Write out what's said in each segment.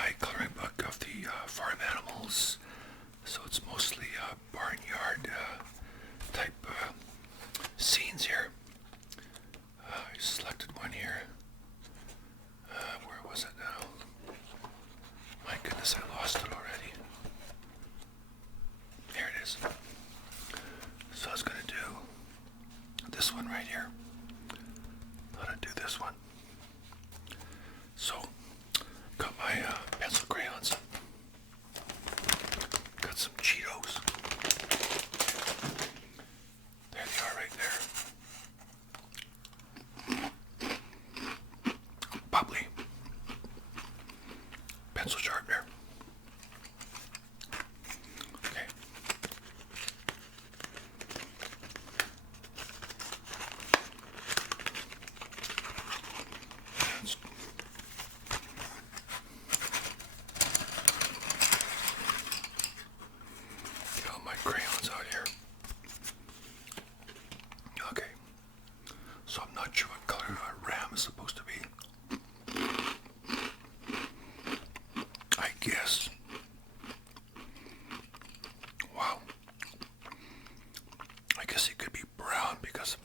my coloring book of the farm animals. So it's mostly barnyard type scenes here. I selected one here. Where was it now? My goodness, I lost it already. Here it is. So I was going to do this one right here. Thought I'd do this one. So, got my pencil crayons. Got some Cheetos. There they are right there. Bubbly. Pencil sharpener. Okay. Get all my crayons out here. Okay. So I'm not sure what color ram is supposed to be. I guess. Wow. I guess it could be brown because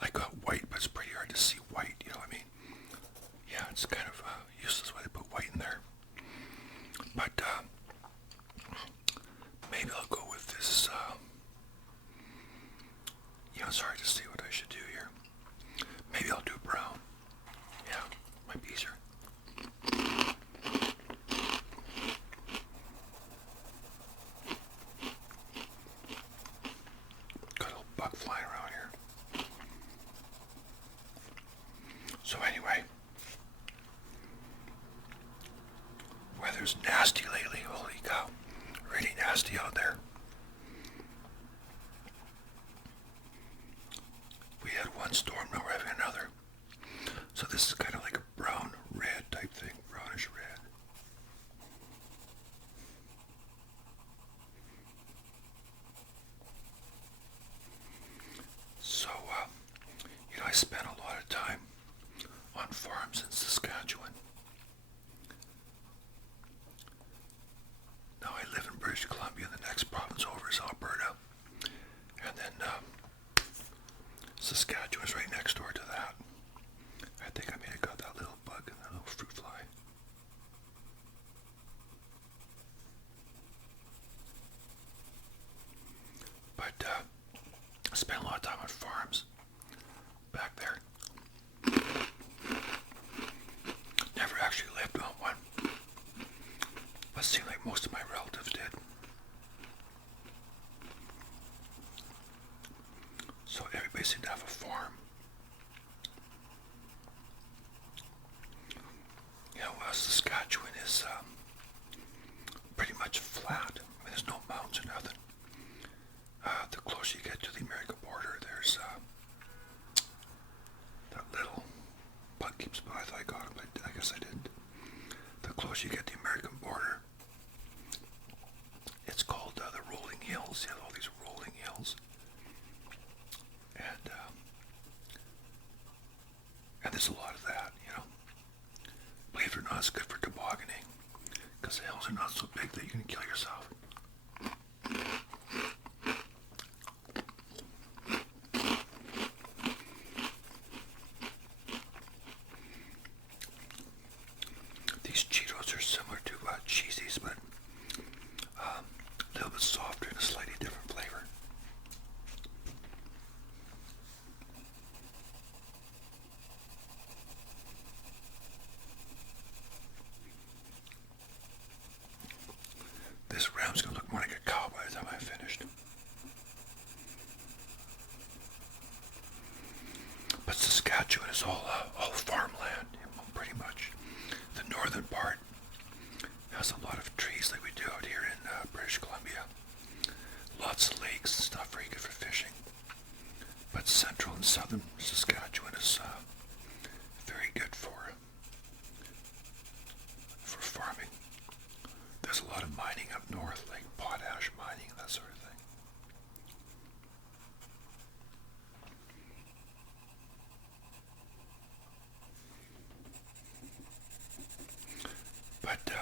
I got white, but it's pretty hard to see white, you know what I mean? Yeah, it's kind of useless why they put white in there. But maybe I'll go with this. It's hard to see what I should do here. Maybe I'll do brown. Yeah, might be easier. Got a little bug flying around here. So anyway, weather's nasty lately. Holy cow. Really nasty out there. We had one storm, now we're having another. So this is kind of like a brown red type thing, brownish red. So, I spent a lot of time on farms in Saskatchewan. Now I live in British Columbia, the next province over is Alberta. And then Saskatchewan's right next door to that. I think I may have got that little bug and that little fruit fly. But I spent a lot of time on farms back there. Never actually lived on one. But seemed like most of my relatives did. So everybody seemed to have a farm. Saskatchewan is pretty much flat. I mean, there's no mountains or nothing. The closer you get to the American border, there's that little bug keeps by. I thought I got him, but I guess I didn't. The closer you get to the American border, it's called the rolling hills. You have all these rolling hills. And there's a lot of that, Believe it or not, it's good for tobogganing because the hills are not so big that you can kill yourself. These Cheetos are similar to Cheesies, but a little bit softer and a slightly different flavor. This ram's gonna look more like a cow by the time I'm finished. But Saskatchewan is all farmland, pretty much. The northern part has a lot of trees like we do out here in British Columbia. Lots of lakes and stuff, very good for fishing. But central and southern Saskatchewan is very good for farming. There's a lot of mining up north, like potash mining and that sort of thing. But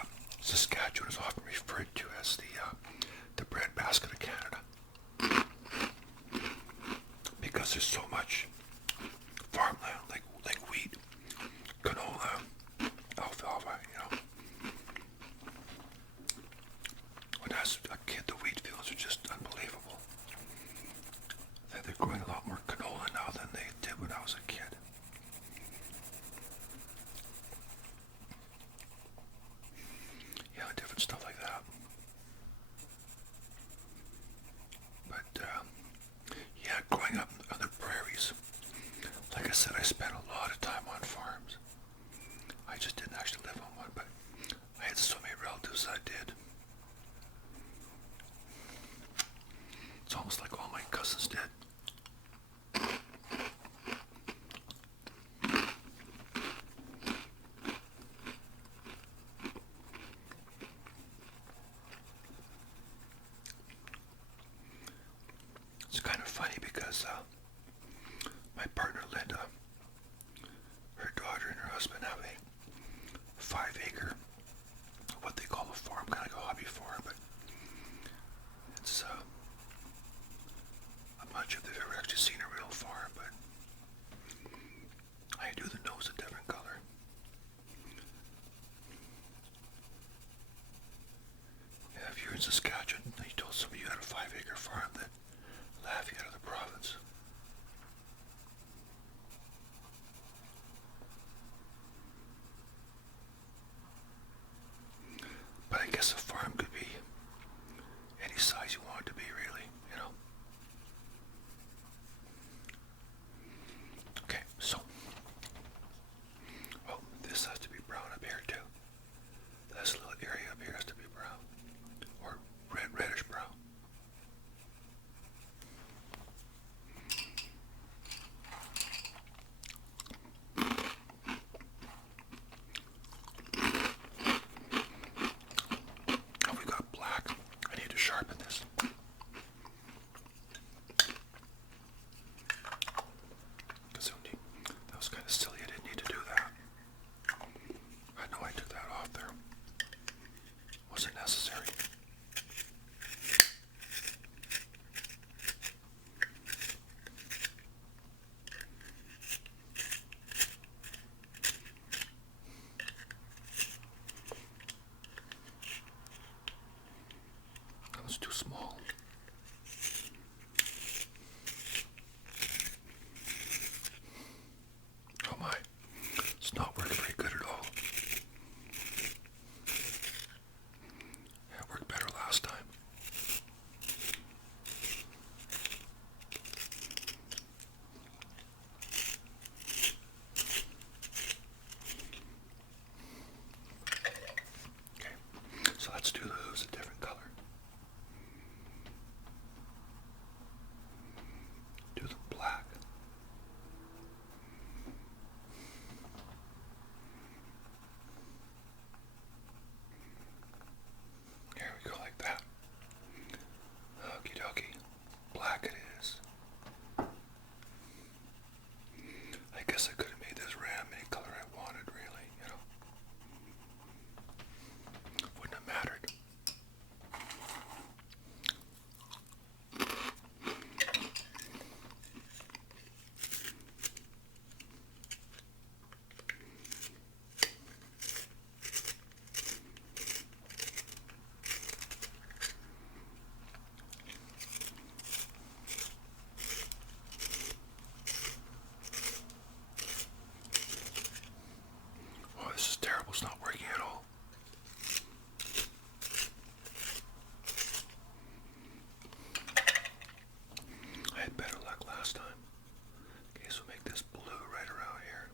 Saskatchewan, you told somebody you had a 5-acre farm, that laugh you out of the province. But I guess a farm could be any size you want it to be, really, you know. Okay, so, oh, this has to be brown up here too. This little area up here has to be brown, or reddish brown. Now we got black. I need to sharpen this. That was kind of silly. I didn't need to do that. I know I took that off there. Wasn't necessary. That was too small. Oh my, it's not working very good at all. It worked better last time. Okay, so let's do the hooves a different color. Do them black. There we go, like that. Okie dokie. Black it is. I guess I could have made this ram any color I wanted, really, you know. Wouldn't have mattered. Oh, this is terrible. It's not working at all. I had better luck last time. Okay, so make this blue right around here.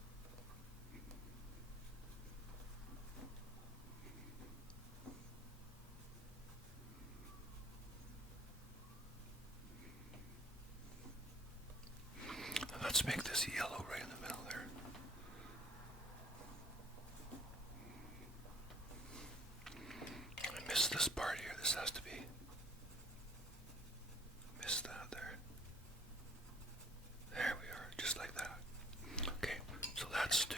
And let's make this yellow right in the middle there. I missed this part here. This has to be. Missed that there. There we are, just like that. Okay, so let's do,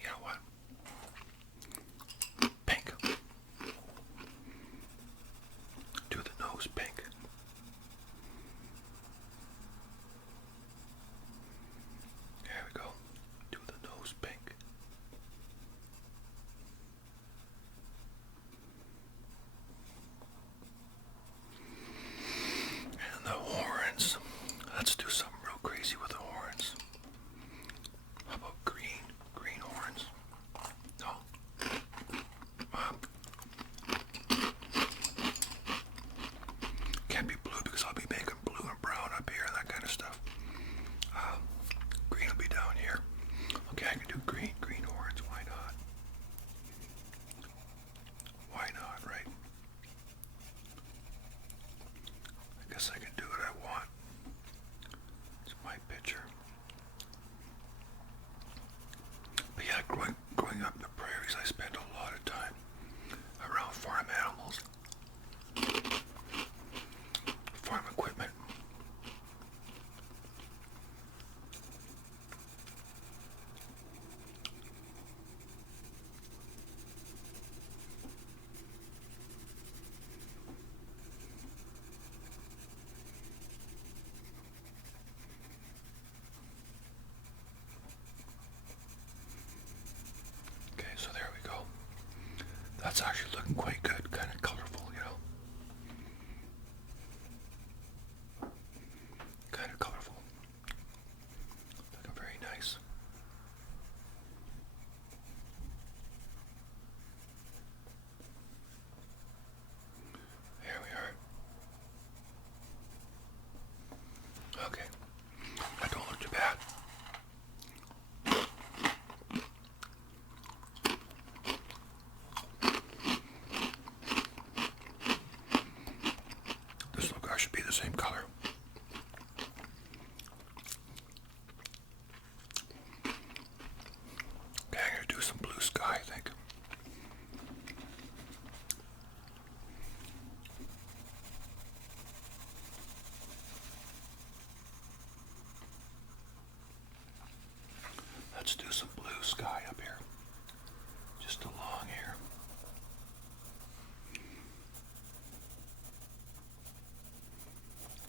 you know what? Pink. Do the nose pink. There we go. Do the nose pink. And the horns. Let's do something real crazy with the horns. How about green? Green horns? No. Can't be blue because I'll be making blue and brown up here and that kind of stuff. Green will be down here. Okay, I can do green horns. Why not? Why not, right? I guess I can do what I want. It's my picture. But yeah, growing up in the prairies, I spent a lot of time around farm animals, farm equipment. Okay, so there we go. That's actually looking quite good, kind of colorful, you know. Kind of colorful. Looking very nice. Here we are. Okay. That don't look too bad. This little guy should be the same color. Okay, I'm gonna do some blue sky, I think. Let's do some blue sky up here. Just along here.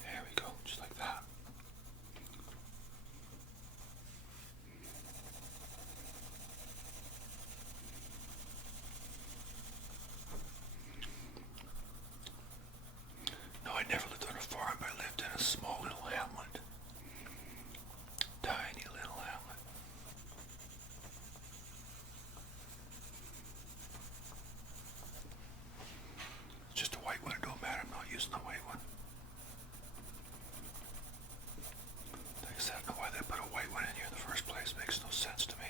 There we go, just like that. No, I never lived on a farm. I lived in a small little hamlet. Tiny little hamlet. It's just a white one, it don't matter. I'm not using the white one. Like I said, I don't know why they put a white one in here in the first place. Makes no sense to me.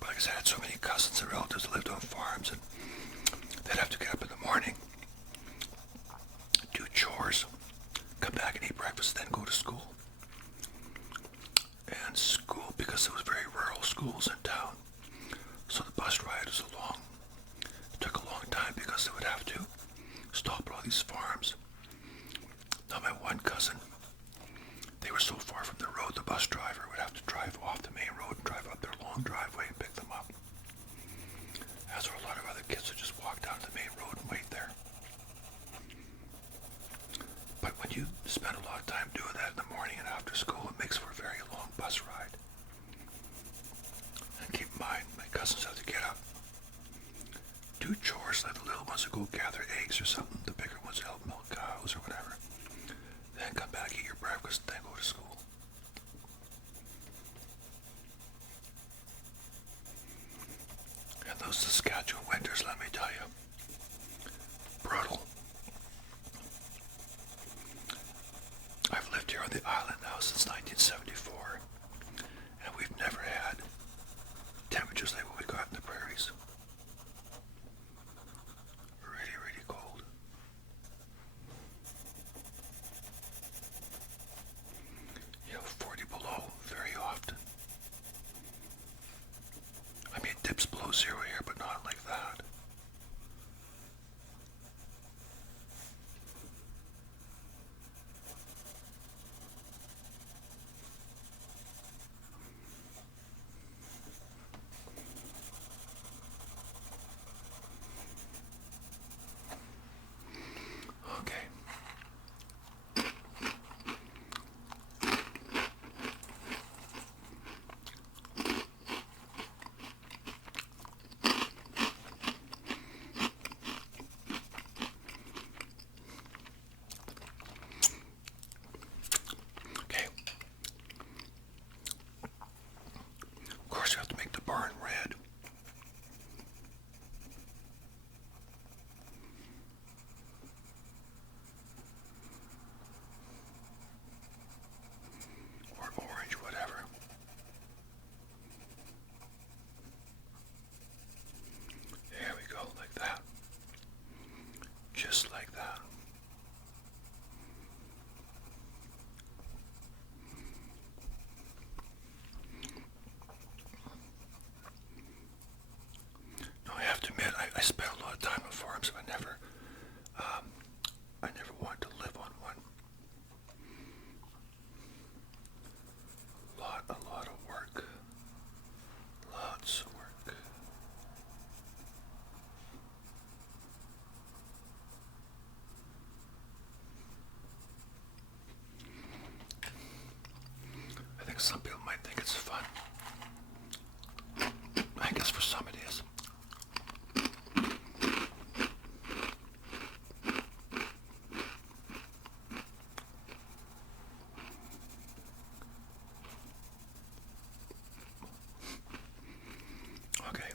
But like I said, I had so many cousins and relatives that lived on farms, and they'd have to get up in the morning, do chores, come back and eat breakfast, then go to school. And school, because it was very rural schools in town, so the bus ride was it took a long time because they would have to stop at all these farms. Now my one cousin, they were so far from the road, the bus driver would have to drive off the main road and drive up their long driveway and pick them up. As were a lot of other kids who just walk down the main road and wait there. But when you spend a lot of time doing that in the morning and after school, it makes for a very long bus ride. And keep in mind, my cousins have to get up, do chores like the little ones who go gather eggs or something, the bigger ones help milk cows or whatever. Then come back, eat your breakfast, then go to school. And those Saskatchewan winters, let me tell you, brutal. I've lived here on the island now since 1974, and we've never had temperatures like what we got in the prairies. Really, really cold. You know, 40 below very often. I mean, it dips below zero here, but not like that. Okay. think some people might think it's fun. I guess for some it is. Okay.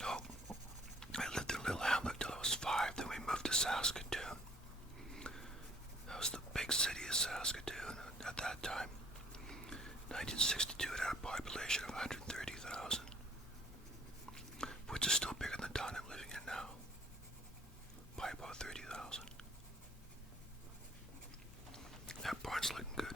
No, I lived in a little hamlet till I was 5. Then we moved to Saskatoon. That was the big city of Saskatoon at that time. 1962, it had a population of 130,000, which is still bigger than the town I'm living in now, by about 30,000. That barn's looking good.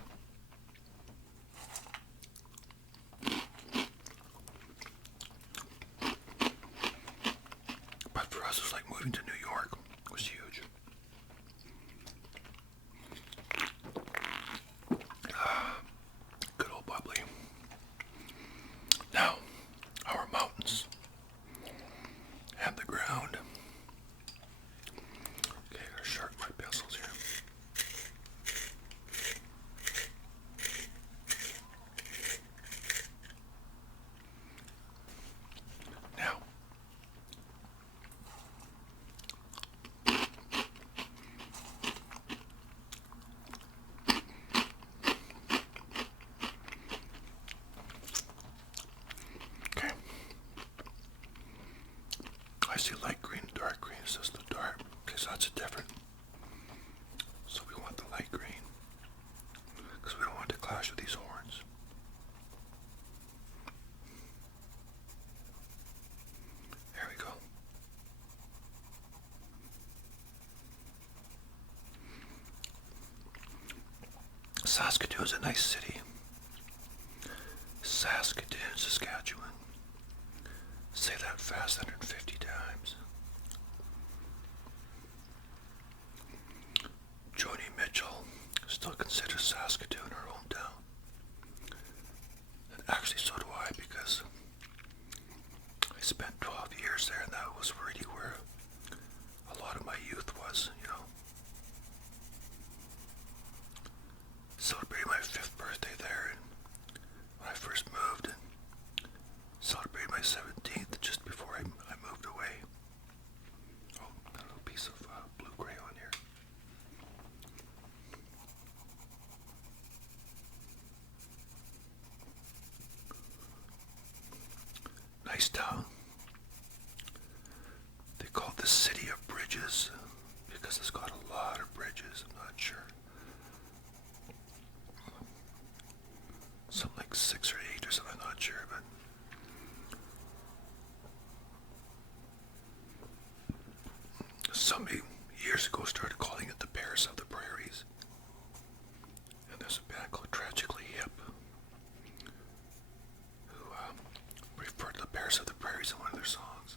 But for us, it was like moving to New York. It was huge. Good old bubbly. Now, our mountains and the ground. Okay, I gotta sharpen my pencils here. Now, okay. I see light green and dark green. Is this the dark? Because that's different. So we want the light green. Because we don't want to clash with these horns. There we go. Saskatoon is a nice city. Saskatoon, Saskatchewan. Say that fast 150 times. Joni Mitchell still considers Saskatoon her hometown. And actually so do I, because I spent 12 years there and that was really where a lot of my youth was, you know. Celebrated my 5th birthday there and when I first moved, and celebrated my 17th just before I moved away. Oh, got a little piece of blue crayon here. Nice town. They call it the City of Bridges because it's got a lot of bridges. I'm not sure. Something like 6 or 8 or something, I'm not sure, but somebody years ago started calling it the Paris of the Prairies. And there's a band called Tragically Hip who referred to the Paris of the Prairies in one of their songs.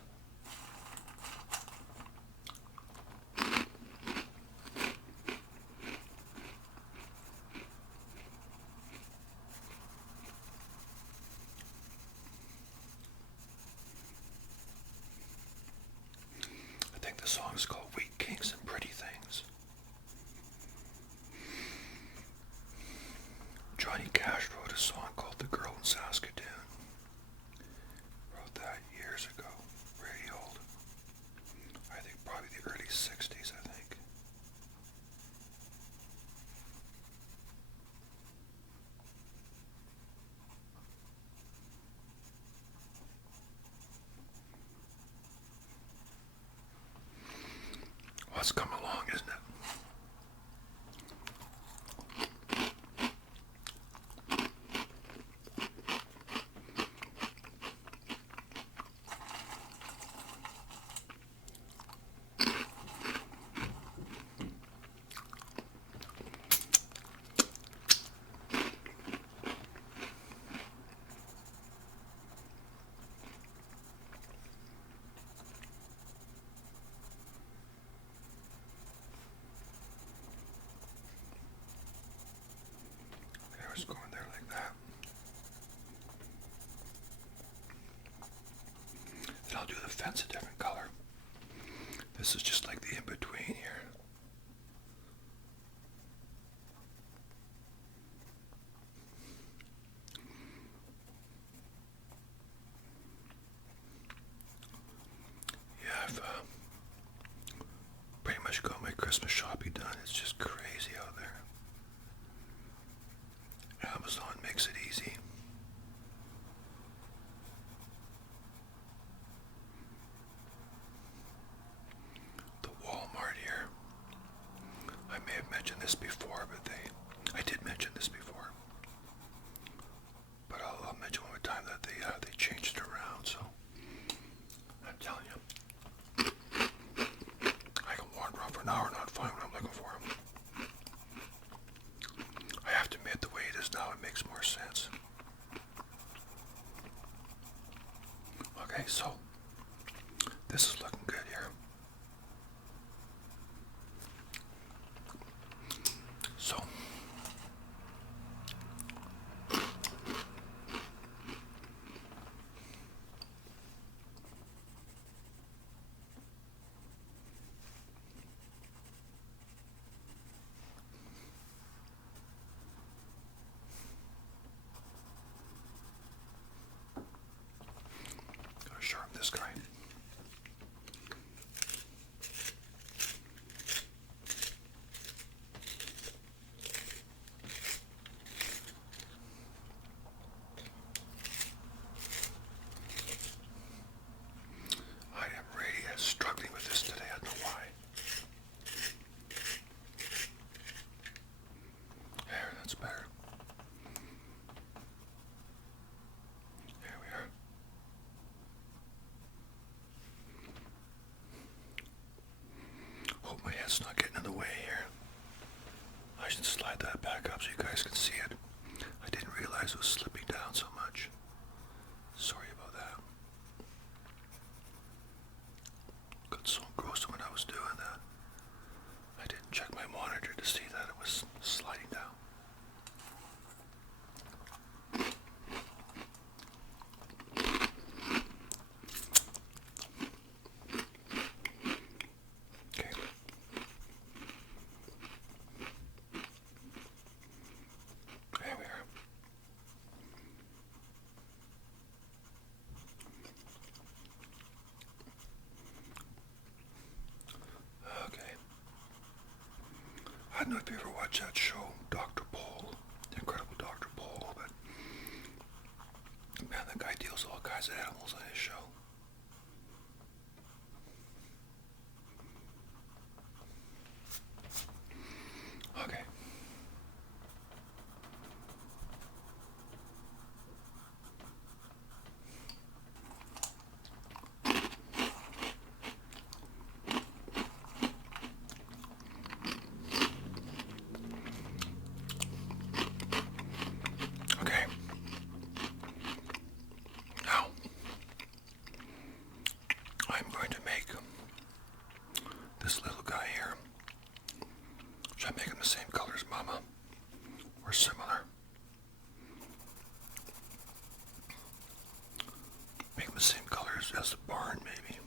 I think the song is called Wheat Kings and Pretty Things. Join the fence a different color. This is just like the in-between here. Yeah, I've pretty much got my Christmas shopping done. It's just crazy out there. Amazon makes it easy. The Walmart here. I may have mentioned this before, but I did mention this before. But I'll mention one more time that they changed it around, so I'm telling you. I can wander around for an hour and not find what I'm looking for. I have to admit, the way it is now, it makes more sense. Okay, so this is looking good here. So gotta sharpen this guy. I am really struggling with this today. I don't know why. There, that's better. There we are. Hope my head's not getting in the way here. I should slide that back up so you guys can see it. I didn't realize it was slipping down so much. Sorry about that. Got so engrossed when I was doing that. I didn't check my monitor to see that it was sliding down. Okay. There we are. Okay. I don't know if you ever watched that show, Dr. Pole, the Incredible Dr. Pole, but man, that guy deals with all kinds of animals on his show. Okay. Okay. Now, I'm going to make this little guy here. Should I make him the same color as Mama? Or similar? Make him the same colors as the barn, maybe.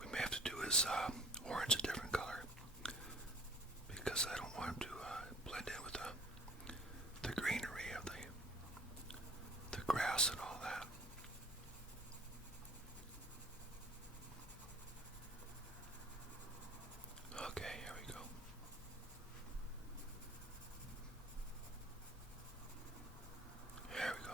We may have to do his orange a different color because I don't want him to blend in with the greenery of the grass and all that. Okay, here we go. There we go.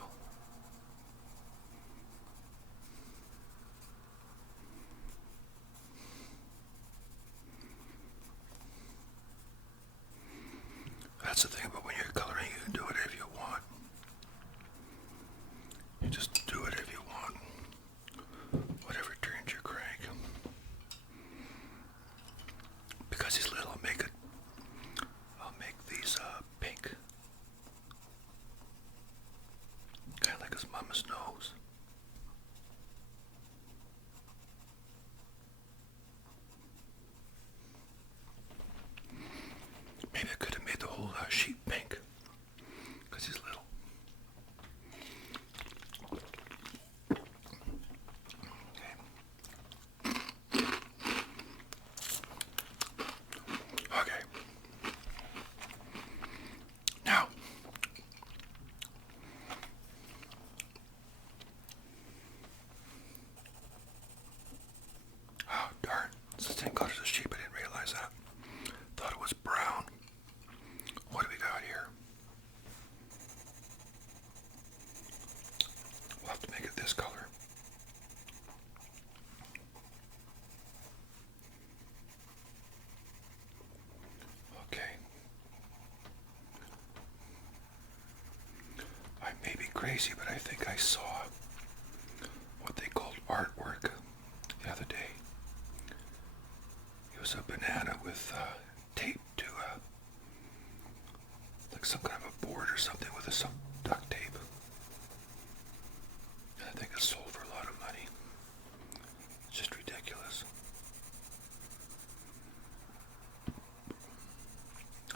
That's the thing about when you're coloring, you can do whatever you want. You just do whatever you want. Whatever turns your crank. Because he's little, I'll make these pink. Kind of like his mama's nose. Maybe I could have made the whole sheet pink. Because he's little. same color as the sheep. I didn't realize that. Thought it was brown. What do we got here? We'll have to make it this color. Okay. I may be crazy, but I think I saw what they called artwork the other day. It was a banana with tape to like some kind of a board or something with some duct tape. And I think it's sold for a lot of money. It's just ridiculous.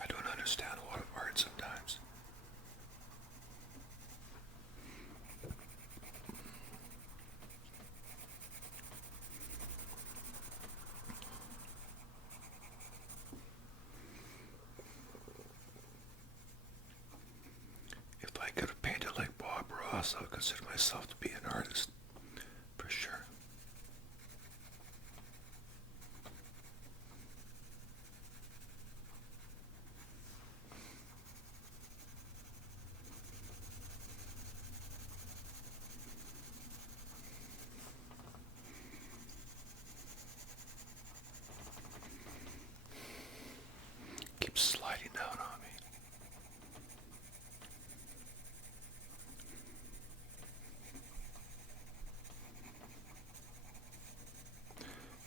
I don't understand a lot of art sometimes. If I could have painted like Bob Ross, I would consider myself to be an artist, for sure. Keeps sliding down on me.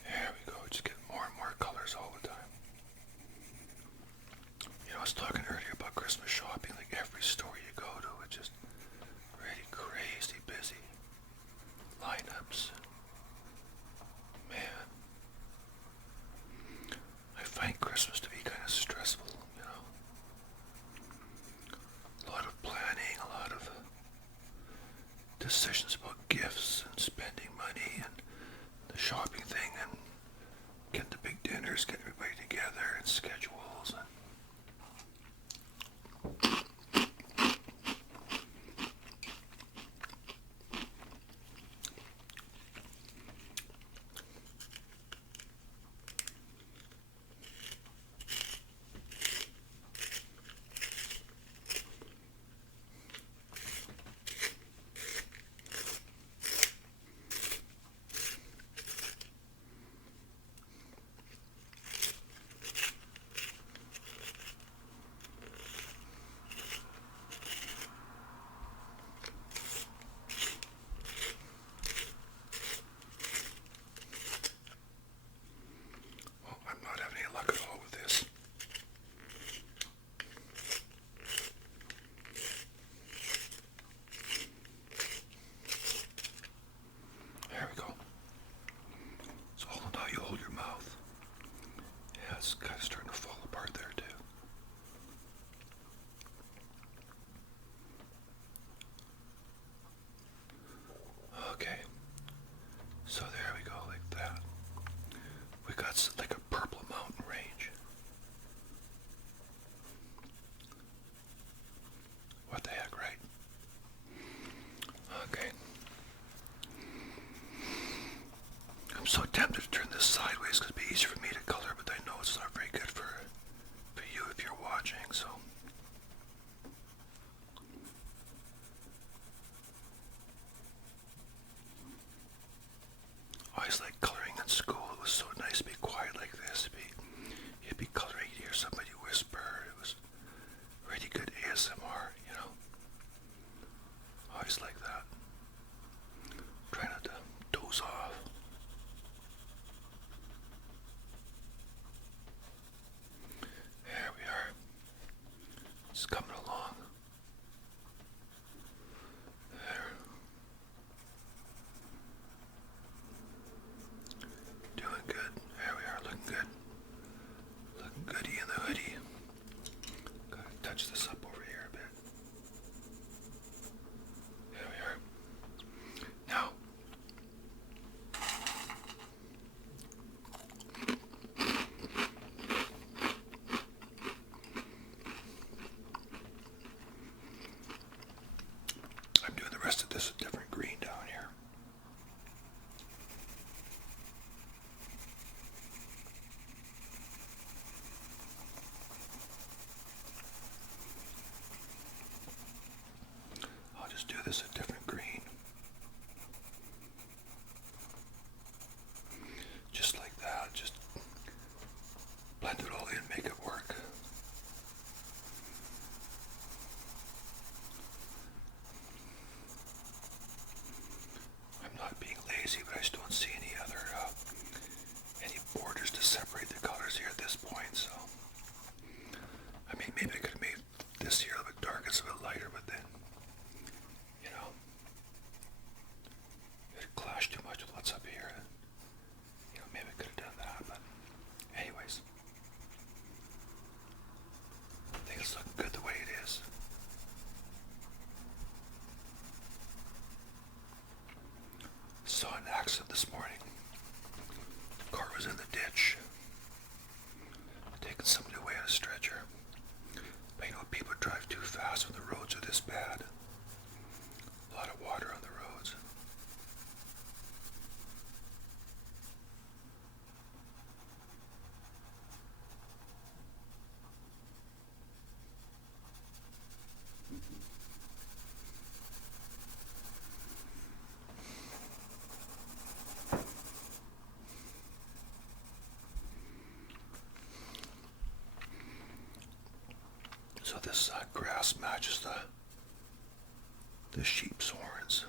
There we go, just get more and more colors all the time. You know, I was talking earlier about Christmas shopping, like every store you go to, it's just really crazy busy. Lineups. Man. I find Christmas to be kind of stressful, you know. A lot of planning, a lot of decisions about gifts and spending money and the shopping thing and getting the big dinners, getting everybody together and schedules and I'm not having any luck at all with this. There we go. So hold on how you hold your mouth. Yeah, it's kind of starting to fall apart there too. Okay. So there we go, like that. We got like a purple mountain range. What the heck, right? Okay. I'm so tempted to turn this sideways because it'd be easier for me to color, but I know it's not very good for you if you're watching, so. I always like coloring in school. It was so nice to be quiet like this. You'd be coloring, you'd hear somebody whisper. It was really good ASMR, you know. I always like that. Try not to doze off. There we are. It's coming along. There. Doing good. There we are, looking good. Looking goody in the hoodie. Gotta touch this up over here a bit. There we are. Now, I'm doing the rest of this a different green down here. this a different green. Just like that, just blend it all in, make it work. I'm not being lazy, but I just don't see any other any borders to separate the colors here at this point. So, I mean, maybe I could have made this here a little bit darker, it's a bit lighter, but then, you know, it clashed too much with what's up here. You know, maybe I could have done that, but anyways, I think it's looking good the way it is. Saw an accident this morning. The car was in the ditch, taking somebody away on a stretcher. But you know, people drive too fast when the roads are this bad. A lot of water on the roads. So this grass matches the sheep's horns.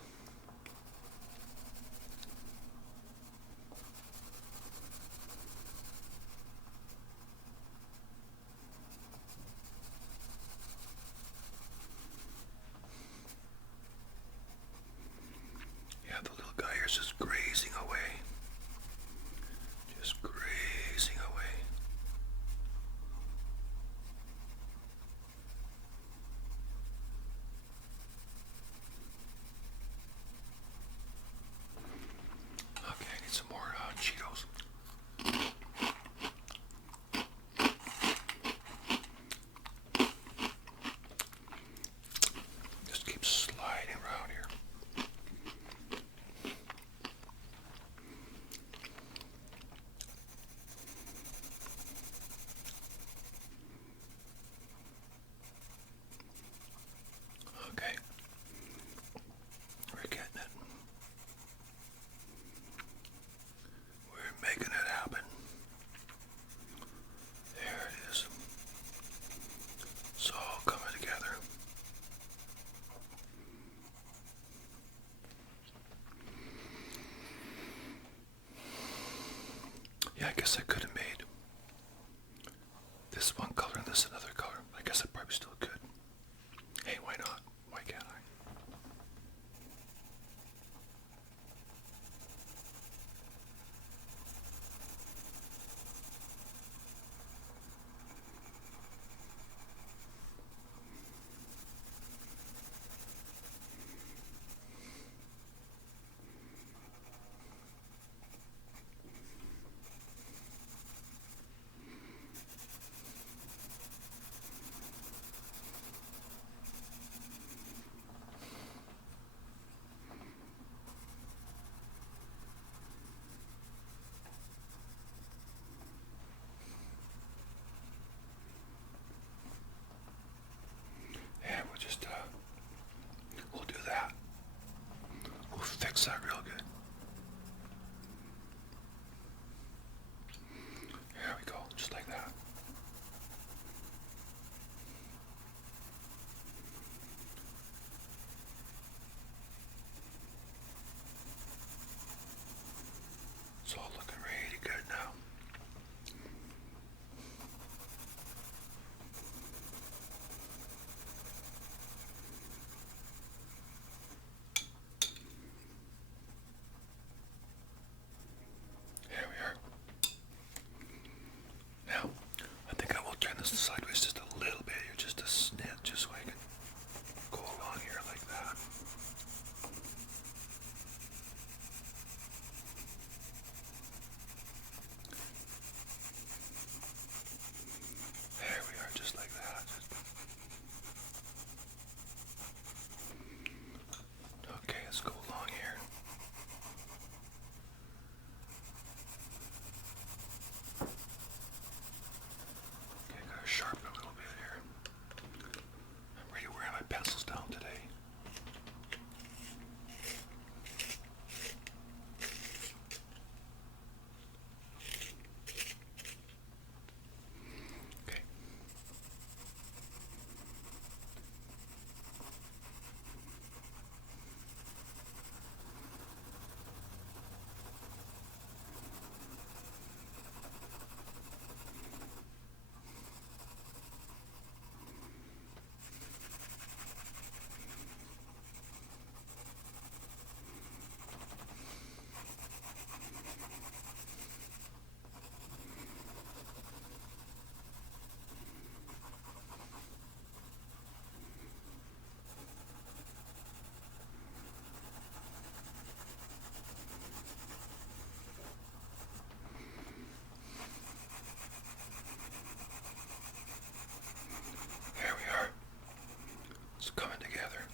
Yeah, the little guy here's just grazing away. Just grazing away. Okay, I need some more Cheetos. Just keep sliding around here. Okay, we're getting it. We're making it happen. There it is. It's all coming together. Yeah, I guess I could have made this one color and this another color. I guess I probably still could. Hey, why not? Why can't I? Yeah, we'll do that. We'll fix that real good. There we go, just like that. It's all looking really good now. together.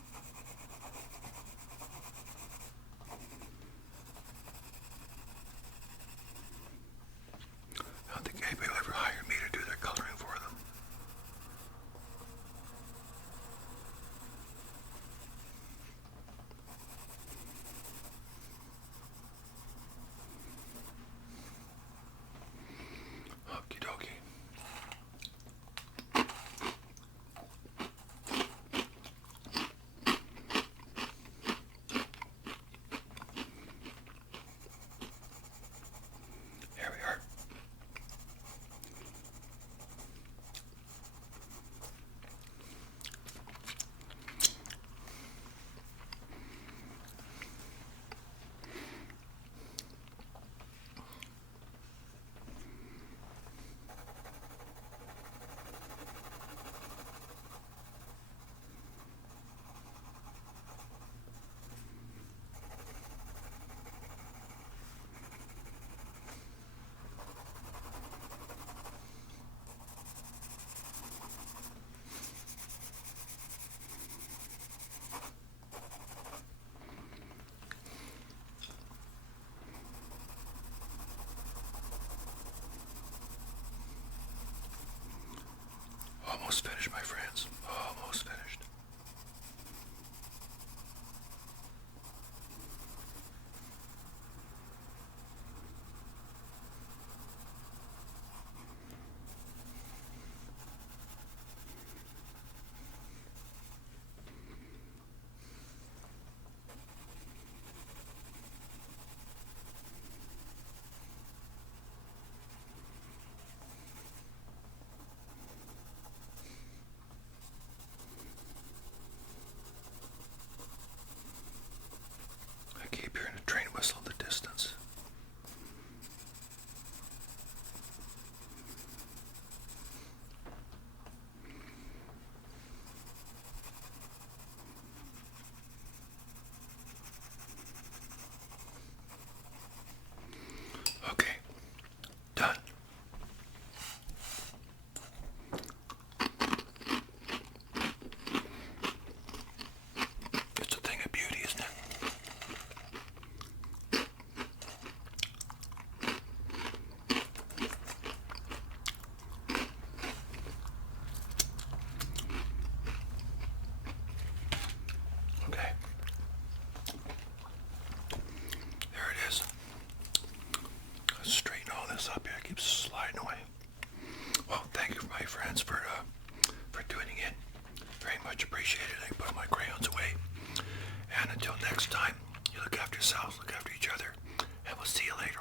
I don't think anybody will ever hire me to do their coloring for them. Okie dokie. Here we are. Almost finished, my friends. Almost finished. I keep hearing a train whistle in the distance. Okay, done. It's a thing of beauty, isn't it? Okay. There it is. Let's straighten all this up here. It keeps sliding away. Well, thank you, my friends, for tuning in. Very much appreciated. I can put my crayons away. And until next time, you look after yourselves, look after each other, and we'll see you later.